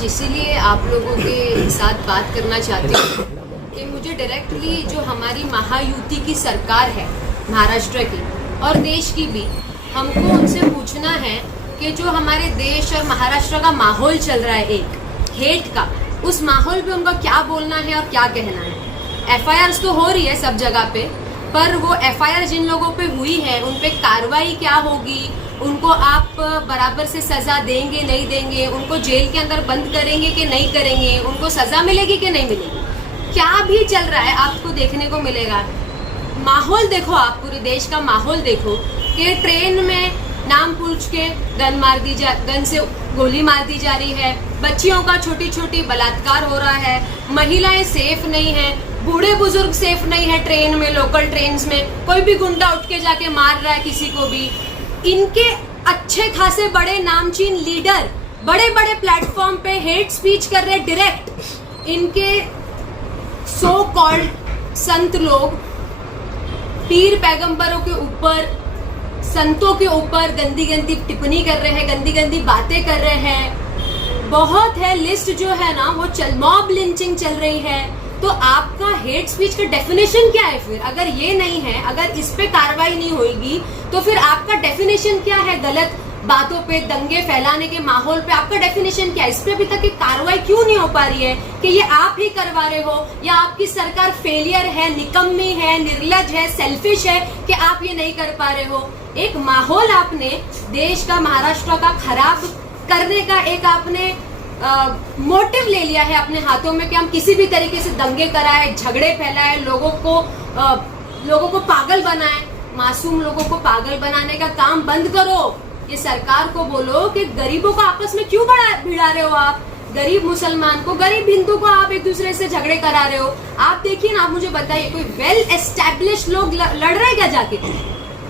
आज इसीलिए आप लोगों के साथ बात करना चाहती हूँ कि मुझे डायरेक्टली जो हमारी महायुति की सरकार है महाराष्ट्र की और देश की भी, हमको उनसे पूछना है कि जो हमारे देश और महाराष्ट्र का माहौल चल रहा है एक हेट का, उस माहौल पे उनका क्या बोलना है और क्या कहना है। एफआईआर तो हो रही है सब जगह पे, पर वो एफआईआर जिन लोगों पे हुई है उन पे कार्रवाई क्या होगी, उनको आप बराबर से सजा देंगे नहीं देंगे, उनको जेल के अंदर बंद करेंगे कि नहीं करेंगे, उनको सजा मिलेगी कि नहीं मिलेगी, क्या भी चल रहा है आपको देखने को मिलेगा। माहौल देखो, आप पूरे देश का माहौल देखो कि ट्रेन में नाम पूछ के गन से गोली मार दी जा रही है, बच्चियों का छोटी छोटी बलात्कार हो रहा है, महिलाएं सेफ नहीं है, बूढ़े बुजुर्ग सेफ नहीं है, ट्रेन में लोकल ट्रेन में कोई भी गुंडा उठ के जाके मार रहा है किसी को भी। इनके अच्छे खासे बड़े नामचीन लीडर बड़े बड़े प्लेटफॉर्म पे हेट स्पीच कर रहे डायरेक्ट। इनके सो कॉल्ड संत लोग पीर पैगंबरों के ऊपर, संतों के ऊपर गंदी गंदी टिप्पणी कर रहे हैं, गंदी गंदी बातें कर रहे हैं। बहुत है लिस्ट जो है ना वो मॉब लिंचिंग चल रही है। तो आपका हेट स्पीच का डेफिनेशन क्या है फिर? अगर ये नहीं है, अगर इस पे कार्रवाई नहीं होगी तो फिर आपका डेफिनेशन क्या है? गलत बातों पे, दंगे फैलाने के माहौल पे आपका डेफिनेशन क्या है? इस पे अभी तक कार्रवाई क्यों नहीं हो पा रही है कि ये आप ही करवा रहे हो या आपकी सरकार फेलियर है, निकम्मी है, निर्लज है, सेल्फिश है कि आप ये नहीं कर पा रहे हो। एक माहौल आपने देश का, महाराष्ट्र का खराब करने का एक आपने मोटिव ले लिया है अपने हाथों में कि हम किसी भी तरीके से दंगे कराए, झगड़े फैलाए, लोगों को पागल बनाए। मासूम लोगों को पागल बनाने का काम बंद करो। ये सरकार को बोलो कि गरीबों को आपस में क्यों भिड़ा रहे हो आप? गरीब मुसलमान को, गरीब हिंदू को आप एक दूसरे से झगड़े करा रहे हो। आप देखिए ना, आप मुझे बताइए, कोई वेल एस्टेब्लिश लोग लड़ रहे क्या जाके?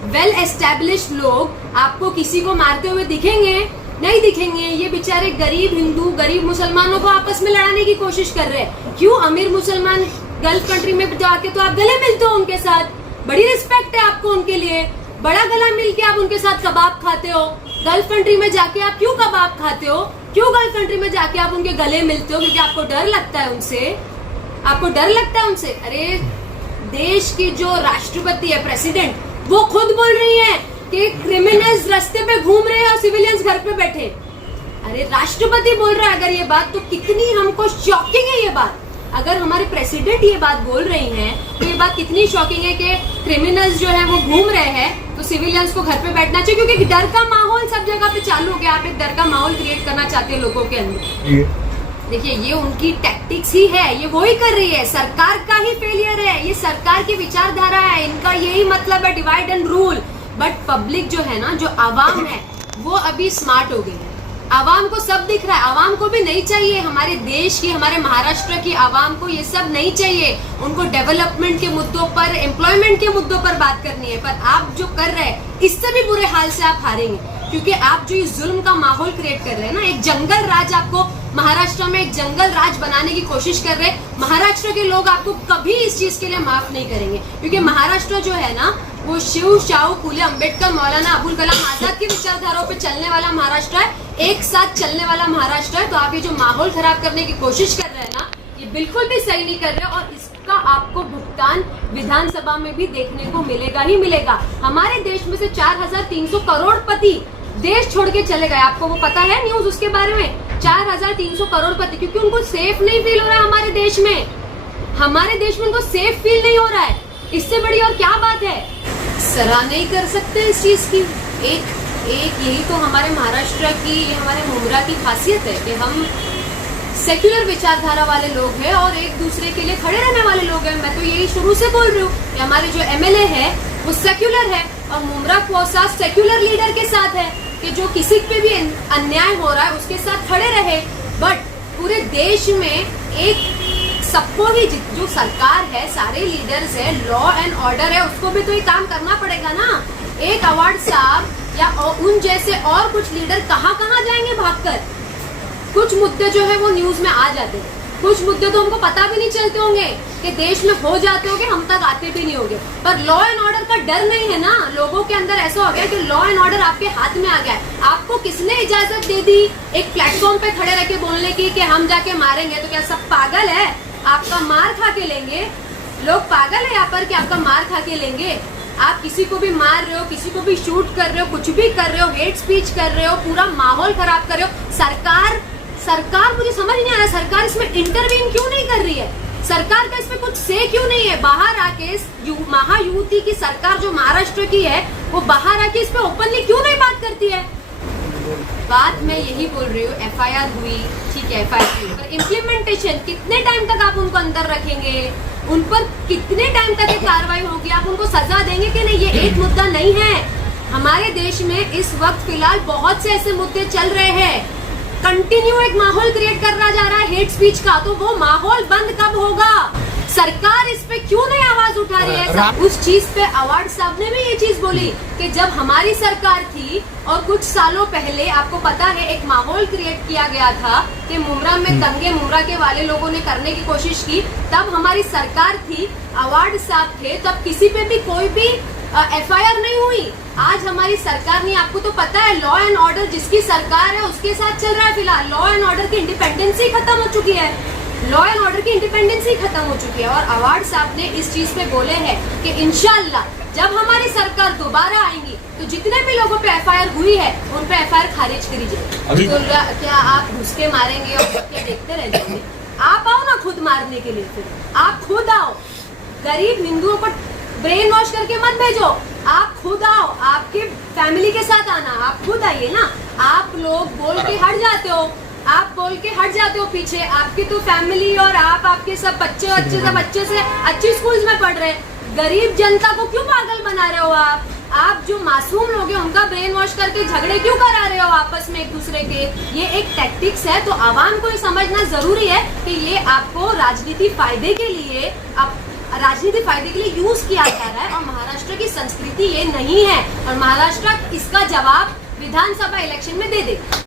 वेल एस्टेब्लिश लोग आपको किसी को मारते हुए दिखेंगे? नहीं दिखेंगे। ये बेचारे गरीब हिंदू, गरीब मुसलमानों को आपस में लड़ाने की कोशिश कर रहे हैं। क्यों? अमीर मुसलमान गल्फ कंट्री में जाके तो आप गले मिलते हो उनके साथ, बड़ी रिस्पेक्ट है आपको उनके लिए, बड़ा गला मिल के आप उनके साथ कबाब खाते हो। गल्फ कंट्री में जाके आप क्यों कबाब खाते हो? क्यों गल्फ कंट्री में जाके आप उनके गले मिलते हो? क्योंकि आपको डर लगता है उनसे, आपको डर लगता है उनसे। अरे देश की जो राष्ट्रपति है, प्रेसिडेंट, वो खुद बोल रही है कि क्रिमिनल्स रास्ते पे घूम रहे हैं और सिविलियंस घर पे बैठे। अरे राष्ट्रपति बोल रहा है अगर ये बात, तो कितनी हमको शॉकिंग है ये बात। अगर हमारे प्रेसिडेंट ये बात बोल रही हैं तो ये बात कितनी शॉकिंग है कि क्रिमिनल्स जो है वो घूम रहे हैं तो सिविलियंस को घर पे बैठना चाहिए, क्योंकि डर का माहौल सब जगह पे चालू हो गया। आप एक डर का माहौल क्रिएट करना चाहते हैं लोगों के अंदर। देखिए, ये उनकी टैक्टिक्स ही है, ये वो ही कर रही है, सरकार का ही फेलियर है, ये सरकार की विचारधारा है, इनका यही मतलब है, divide and rule. But public जो है ना, जो आवाम है, वो अभी स्मार्ट हो गई है। आवाम को सब दिख रहा है। आवाम को भी नहीं चाहिए, हमारे देश की, हमारे महाराष्ट्र की आवाम को ये सब नहीं चाहिए। उनको डेवलपमेंट के मुद्दों पर, एम्प्लॉयमेंट के मुद्दों पर बात करनी है। पर आप जो कर रहे हैं, इससे भी बुरे हाल से आप हारेंगे, क्योंकि आप जो इस जुल्म का माहौल क्रिएट कर रहे हैं ना, एक जंगल राज, आपको महाराष्ट्र में एक जंगल राज बनाने की कोशिश कर रहे हैं। महाराष्ट्र के लोग आपको कभी इस चीज के लिए माफ नहीं करेंगे, क्योंकि महाराष्ट्र जो है ना, वो शिव, शाहू फुले, अंबेडकर, मौलाना अबुल कलाम आजाद की विचारधाराओं पे चलने वाला महाराष्ट्र है, एक साथ चलने वाला महाराष्ट्र है। तो आप ये जो माहौल खराब करने की कोशिश कर रहे हैं ना, ये बिल्कुल भी सही नहीं कर रहे, और इसका आपको भुगतान विधानसभा में भी देखने को मिलेगा ही मिलेगा। हमारे देश में से 4300 करोड़पति देश छोड़ के चले गए, आपको वो पता है न्यूज उसके बारे में? 4300 करोड़पति, क्योंकि उनको सेफ नहीं फील हो रहा है हमारे देश में। हमारे देश में उनको सेफ फील नहीं हो रहा है। इससे बड़ी और क्या बात है? सराह नहीं कर सकते इस चीज की। एक यही तो हमारे महाराष्ट्र की, ये हमारे मुमरा की खासियत है कि हम सेक्युलर विचारधारा वाले लोग हैं और एक दूसरे के लिए खड़े रहने वाले लोग हैं। मैं तो यही शुरू से बोल रही हूँ कि हमारे जो एमएलए है वो सेक्युलर है, और मुमरा खोसा सेक्युलर लीडर के साथ है कि जो किसी पे भी अन्याय हो रहा है उसके साथ खड़े रहे। बट पूरे देश में एक सबको ही, जो सरकार है, सारे लीडर्स है, लॉ एंड ऑर्डर है, उसको भी तो ये काम करना पड़ेगा ना। एक अवार्ड साहब या उन जैसे और कुछ लीडर कहाँ जाएंगे भागकर? कुछ मुद्दे जो है वो न्यूज में आ जाते हैं, कुछ मुद्दे तो हमको पता भी नहीं चलते होंगे कि देश में हो जाते होंगे, हम तक आते भी नहीं होंगे, पर लॉ एंड ऑर्डर का डर नहीं है ना। लोगों के अंदर ऐसा हो गया कि लॉ एंड ऑर्डर आपके हाथ में आ गया है। आपको किसने इजाजत दे दी एक प्लेटफॉर्म पे खड़े रह के बोलने की कि हम जाके मारेंगे? तो क्या सब पागल है? आपका मार खा के लेंगे लोग? पागल है यहाँ पर कि आपका मार खा के लेंगे? आप किसी को भी मार रहे हो, किसी को भी शूट कर रहे हो, कुछ भी कर रहे हो, हेट स्पीच कर रहे हो, पूरा माहौल खराब कर रहे हो। सरकार मुझे समझ नहीं आ रहा, सरकार इसमें इंटरवीन क्यों नहीं कर रही है? सरकार का इसमें कुछ से क्यों नहीं है? बाहर आके महायुति की सरकार जो महाराष्ट्र की है, वो बाहर आके इस पे ओपनली क्यों नहीं बात करती है? बात मैं यही बोल रही हूँ, एफआईआर हुई, ठीक है, एफआईआर हुई, पर इम्प्लीमेंटेशन कितने टाइम तक आप उनको अंदर रखेंगे? उन पर कितने टाइम तक ये कार्रवाई होगी? आप उनको सजा देंगे कि नहीं? ये एक मुद्दा नहीं है। हमारे देश में इस वक्त फिलहाल बहुत से ऐसे मुद्दे चल रहे हैं, कंटिन्यू एक माहौल क्रिएट करना जा रहा है हेट स्पीच का, तो वो माहौल बंद कब होगा? सरकार इस पे क्यों नहीं आवाज उठा रही है? उस चीज पे अवार्ड साहब ने भी ये चीज बोली कि जब हमारी सरकार थी और कुछ सालों पहले आपको पता है एक माहौल क्रिएट किया गया था कि मुमरा में दंगे मुमरा के वाले लोगों ने करने की कोशिश की, तब हमारी सरकार थी, अवार्ड साहब थे, तब किसी पे भी कोई भी एफआईआर नहीं हुई। आज हमारी सरकार नहीं, आपको तो पता है लॉ एंड ऑर्डर जिसकी सरकार है उसके साथ चल रहा है। फिलहाल लॉ एंड ऑर्डर की इंडिपेंडेंसी खत्म हो चुकी है, लॉ एंड ऑर्डर की इंडिपेंडेंसी खत्म हो चुकी है। और अवार्ड साहब ने इस चीज पे बोले हैं कि इंशाल्लाह जब हमारी सरकार दोबारा आएंगी तो जितने भी लोगों पे एफआईआर हुई है उन पे एफआईआर खारिज करी जाएगी। तो क्या आप घुसके मारेंगे और क्या देखते रह जाएंगे? आप आओ ना खुद मारने के लिए, फिर आप खुद आओ। गरीब हिंदुओं को ब्रेन वॉश करके मत भेजो, आप खुद आओ, आपके फैमिली के साथ आना, आप खुद आइए ना। आप लोग बोल के हट जाते हो, आप बोल के हट जाते हो पीछे। आपकी तो फैमिली और आपके सब बच्चे सब अच्छे से अच्छी स्कूल्स में पढ़ रहे हैं। गरीब जनता को क्यों पागल बना रहे हो आप जो मासूम लोग हैं उनका ब्रेन वॉश करके झगड़े क्यों करा रहे हो आपस में एक दूसरे के? ये एक टैक्टिक्स है। तो आवाम को ये समझना जरूरी है कि ये आपको राजनीति फायदे के लिए यूज किया जा रहा है और महाराष्ट्र की संस्कृति ये नहीं है। और महाराष्ट्र इसका जवाब विधानसभा इलेक्शन में दे देगा।